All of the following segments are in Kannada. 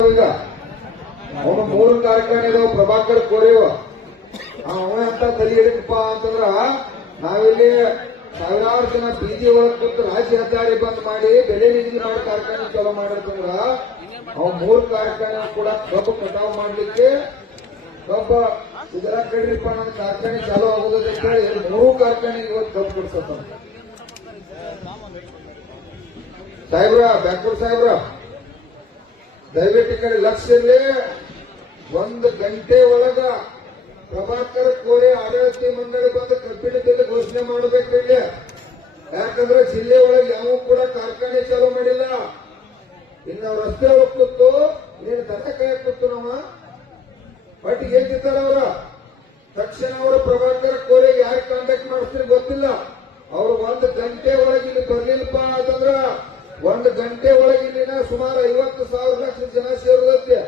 ಅವನು ಮೂರು ಕಾರ್ಖಾನೆ ಇದಾವ, ಪ್ರಭಾಕರ್ ಕೋರೇವ ಅವನ ಅಂತ ತಲೆ ಹಿಡಿದಪ್ಪ ಅಂತಂದ್ರ ನಾವಿಲ್ಲಿ ಸಾವಿರಾರು ಜನ ಬೀದಿ ಒಳಗ್ ಕೂತು ರಾಜ್ಯ ಹೆದ್ದಾರಿ ಬಂದ್ ಮಾಡಿ ಬೆಲೆ ನಿಧಿ ನಾಡು ಕಾರ್ಖಾನೆ ಚಾಲೂ ಮಾಡಿರ್ತಂದ್ರ ಅವ್ ಮೂರು ಕಾರ್ಖಾನೆ ಕೂಡ ಕಬ್ಬು ಕಟಾವು ಮಾಡ್ಲಿಕ್ಕೆ ಕಬ್ಬ ಇದರ ಕಡಿಪ ನನ್ನ ಕಾರ್ಖಾನೆ ಚಾಲೂ ಆಗೋದಂತ ಹೇಳಿ ಮೂರು ಕಾರ್ಖಾನೆ ಇವತ್ತು ಕಬ್ಬು ಕೊಡ್ಸತ್ತ ಸಾಹೇಬ್ರ ಬ್ಯಾಂಕೂರ್ ಸಾಹೇಬ್ರ. ದಯವಿಟ್ಟು ಕಡೆ ಲಕ್ಷ ಒಂದು ಗಂಟೆ ಒಳಗ ಪ್ರಭಾಕರ್ ಕೋರೆ ಆಡಳಿತ ಮಂಡಳಿ ಬಂದು ಕಬ್ಬಿಣ ಬಿಲ್ ಘೋಷಣೆ ಮಾಡಬೇಕು ಇಲ್ಲಿ. ಯಾಕಂದ್ರೆ ಜಿಲ್ಲೆ ಒಳಗೆ ಯಾವ ಕೂಡ ಕಾರ್ಖಾನೆ ಚಾಲೂ ಮಾಡಿಲ್ಲ. ಇನ್ನು ರಸ್ತೆ ಕೂತು ನೀನು ದನ ಕಾಯಕ್ ಕೂತು ನಮ್ಮ ಬಟ್ ಏನ್ ಅವರ? ತಕ್ಷಣ ಅವರು ಪ್ರಭಾಕರ್ ಕೋರೆ ಯಾರು ಕಾಂಟ್ಯಾಕ್ಟ್ ಮಾಡಿಸ್ತೀರಿ ಗೊತ್ತಿಲ್ಲ. ಅವ್ರು ಒಂದು ಗಂಟೆ ಒಳಗೆ ಇಲ್ಲಿ ಬರ್ಲಿಲ್ಲಪ್ಪ. ಒಂದು ಗಂಟೆ ಒಳಗಿನ ಸುಮಾರು ಐವತ್ತು ಸಾವಿರ ಲಕ್ಷ ಜನ ಸೇರುದತ್ತೆ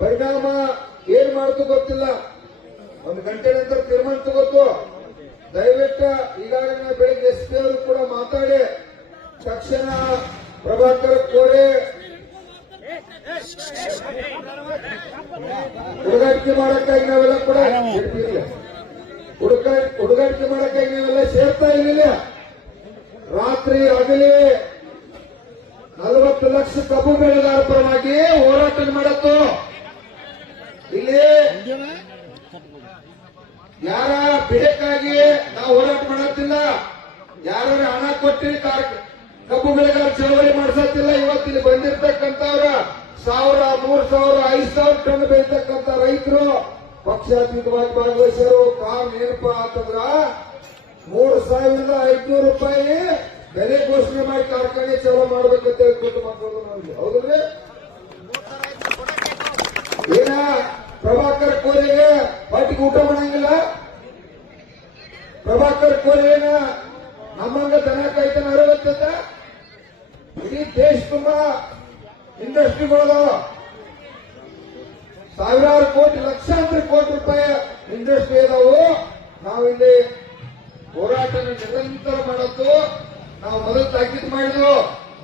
ಪರಿಣಾಮ ಏನ್ ಮಾಡ್ತು ಗೊತ್ತಿಲ್ಲ. ಒಂದು ಗಂಟೆ ನಂತರ ತೀರ್ಮಾನ ತಗೋತು. ದಯವಿಟ್ಟು ಈಗಾಗಲೇ ನಾ ಬೆಳಿಗ್ಗೆ ಎಸ್ ಪಿ ಅವರು ಕೂಡ ಮಾತಾಡಿ ತಕ್ಷಣ ಪ್ರಭಾಕರ್ ಕೋರೆ ಹುಡುಗಾಟಿಕೆ ಮಾಡಕ್ಕಾಗಿ ನಾವೆಲ್ಲ ಕೂಡ ಹುಡುಗ ಹುಡುಗಾಟಿಕೆ ಮಾಡಕ್ಕಾಗಿ ನಾವೆಲ್ಲ ಸೇರ್ತಾ ಇರಲಿಲ್ಲ. ರಾತ್ರಿ ಹಗಲಿ ನಲವತ್ತು ಲಕ್ಷ ಕಬ್ಬು ಬೆಳೆಗಾರ ಪರವಾಗಿ ಹೋರಾಟ ಮಾಡತ್ತು. ಇಲ್ಲಿ ಯಾರ ಬೇಕಾಗಿ ನಾವು ಹೋರಾಟ ಮಾಡತ್ತಿಲ್ಲ. ಯಾರ ಹಣ ಕೊಟ್ಟಿ ಕಬ್ಬು ಬೆಳೆಗಾರ ಚಳವಳಿ ಮಾಡಿಸತ್ತಿಲ್ಲ. ಇವತ್ತಿನ ಬಂದಿರ್ತಕ್ಕಂಥವ್ರ ಸಾವಿರ, ಮೂರ್ ಸಾವಿರ, ಐದು ಸಾವಿರ ಟನ್ ಬೆಳೀತಕ್ಕಂಥ ರೈತರು. ಪಕ್ಷಾತೀತವಾಗಿ ಭಾಗವಹಿಸೋರು ಕಾನ್ ಏನಪ್ಪಾ ಅಂತಂದ್ರ ಮೂರು ಸಾವಿರದ ಐದ್ನೂರು ರೂಪಾಯಿ ಬೆಲೆ ಘೋಷಣೆ ಮಾಡಿ ಕಾರ್ಖಾನೆ ಚಾಲೂ ಮಾಡ್ಬೇಕಂತ ಹೇಳಿ ಕೊಟ್ಟು ಮಕ್ಕಳು ನಾವು ಹೌದ್ರಿ ಏನ ಪ್ರಭಾಕರ್ ಕೋರೆಗೆ ಪಾಟಿಗೆ ಊಟ ಮಾಡಂಗಿಲ್ಲ? ಪ್ರಭಾಕರ್ ಕೋರೆ ಏನ ನಮ್ಮಂಗ ದನ ಕಾಯ್ತಾನ ಅರವತ್ತ ಇಡೀ ದೇಶ ತುಂಬಾ ಇಂಡಸ್ಟ್ರಿಗಳದಾವ ಸಾವಿರಾರು ಕೋಟಿ, ಲಕ್ಷಾಂತರ ಕೋಟಿ ರೂಪಾಯಿ ಇಂಡಸ್ಟ್ರಿ ಇದಾವು ನಾವಿಲ್ಲಿ ಹೋರಾಟ ನಿರಂತರ ಮಾಡತ್ತು ನಾವು ಮೊದಲು ತಾಕೀತು ಮಾಡಿದ್ವು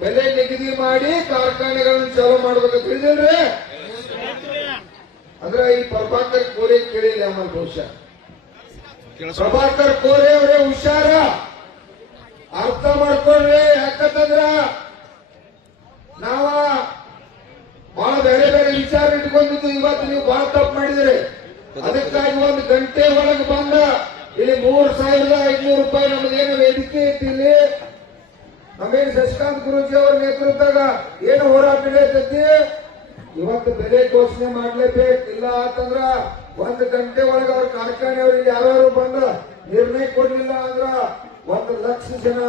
ಬೆಲೆ ನಿಗದಿ ಮಾಡಿ ಕಾರ್ಖಾನೆಗಳನ್ನು ಚಾಲೂ ಮಾಡ್ಬೇಕು ತಿಳಿದಿಲ್ರಿ ಅಂದ್ರೆ ಈ ಪ್ರಭಾಕರ್ ಕೋರೆ ಕೇಳಿಲ್ಲ ಆಮೇಲೆ ಬಹುಶಃ. ಪ್ರಭಾಕರ್ ಕೋರೆ ಅವರೇ ಹುಷಾರ. ಅರ್ಥ ಮಾಡ್ಕೊಳ್ರಿ, ಯಾಕಂತಂದ್ರ ನಾವ ಬಹಳ ಬೇರೆ ಬೇರೆ ವಿಚಾರ ಇಟ್ಕೊಂಡಿದ್ದು. ಇವತ್ತು ನೀವು ಬಹಳ ತಪ್ಪು ಮಾಡಿದ್ರಿ ಅದಕ್ಕಾಗಿ ಒಂದು ಗಂಟೆ ಒಳಗೆ ಬಂದ. ಇಲ್ಲಿ ಮೂರ್ ಸಾವಿರದ ಐದ್ನೂರು ರೂಪಾಯಿ ನಮ್ದೇನು ವೇದಿಕೆ ಇತ್ತು ನಮ್ಮೇನು ಶಶಿಕಾಂತ್ ಗುರುಜಿ ಅವರ ನೇತೃತ್ವದಾಗ ಏನು ಹೋರಾಟ ನಡೆಯತೈತಿ? ಇವತ್ತು ಬೆಲೆ ಘೋಷಣೆ ಮಾಡಲೇಬೇಕು. ಇಲ್ಲ ಅಂತಂದ್ರ ಒಂದು ಗಂಟೆ ಒಳಗೆ ಅವ್ರ ಕಾರ್ಖಾನೆಯವರಿಗೆ ಯಾರು ಬಂದು ನಿರ್ಣಯ ಕೊಡ್ಲಿಲ್ಲ ಅಂದ್ರ ಒಂದು ಲಕ್ಷ ಜನ